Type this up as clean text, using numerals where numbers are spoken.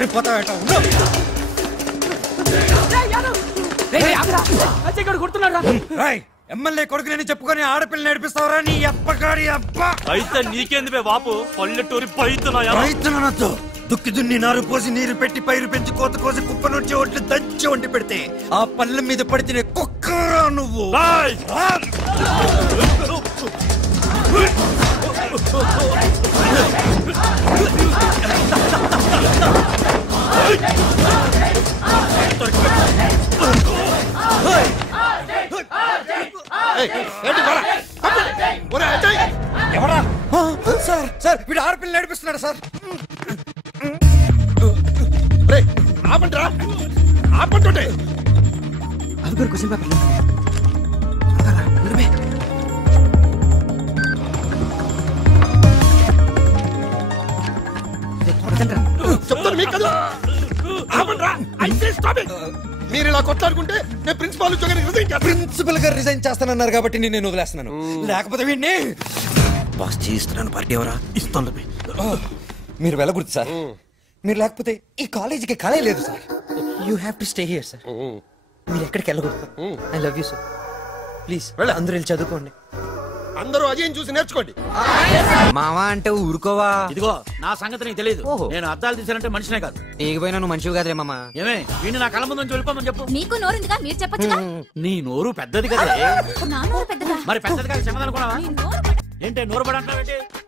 పారిపోతావేట MLA కొడుకుని చెప్పుకొని ఆడపిల్ల నేర్పిస్తావరా నీ అప్పగాడి అబ్బా. అయితే నీకేంది బాపు పల్లెటూరి పైతునొద్దు. దుక్కి దున్ని నారు పోసి నీరు పెట్టి పైరు పెంచి కోత కోసి కుప్ప నుంచి ఒట్లు దంచి వండి పెడితే ఆ పళ్ళెం మీద పడితేనే కుక్కరా నువ్వు. సార్ సార్ వీడు ఆడపిల్ల నడిపిస్తున్నాడు సార్. ఆపంట్రా ఆపంటుంటే అది పేరు క్వశ్చన్ పేపర్ చెప్తాను మీకు కదా. ఆపంట్రా మీరు ఇలా కొట్లాడుకుంటే నేను ప్రిన్సిపాల్ ప్రిన్సిపల్ గారు రిజైన్ చేస్తానన్నారు కాబట్టి నేను వదిలేస్తున్నాను. లేకపోతే వీడిని బాస్ చేయిస్తున్నాను. పార్టీ ఎవరా ఇస్తాను. మీరు వెళ్ళకూడదు సార్. మీరు లేకపోతే ఈ కాలేజీకి కళే లేదు sir. You have to stay here sir. మీరు ఎక్కడికి వెళ్ళకూడదు. I love you sir. Please అందరూ వెళ్ళి చదువుకోండి. అందరూ అజయ్ చూసి నేర్చుకోండి. మావా అంటే ఊరుకోవా. ఇదిగో నా సంగతి నీకు తెలియదు. నేను అద్దాలు తీసానంటే మనిషినే కాదు. నీకుపోయినా నువ్వు మనిషివి కాదులే మామ. ఏమే వీడిని నా కళ్ళ ముందు నుంచి వెళ్ళిపోమని చెప్పు. నీకు నోరుందిగా మీరు చెప్పొచ్చుగా. నీ నోరు పెద్దది కదా. నా నోరు పెద్దదా? మరి పెద్దది కాదు చిన్నదనుకున్నావా? ఏంటి నోరు పడంటావేంటి?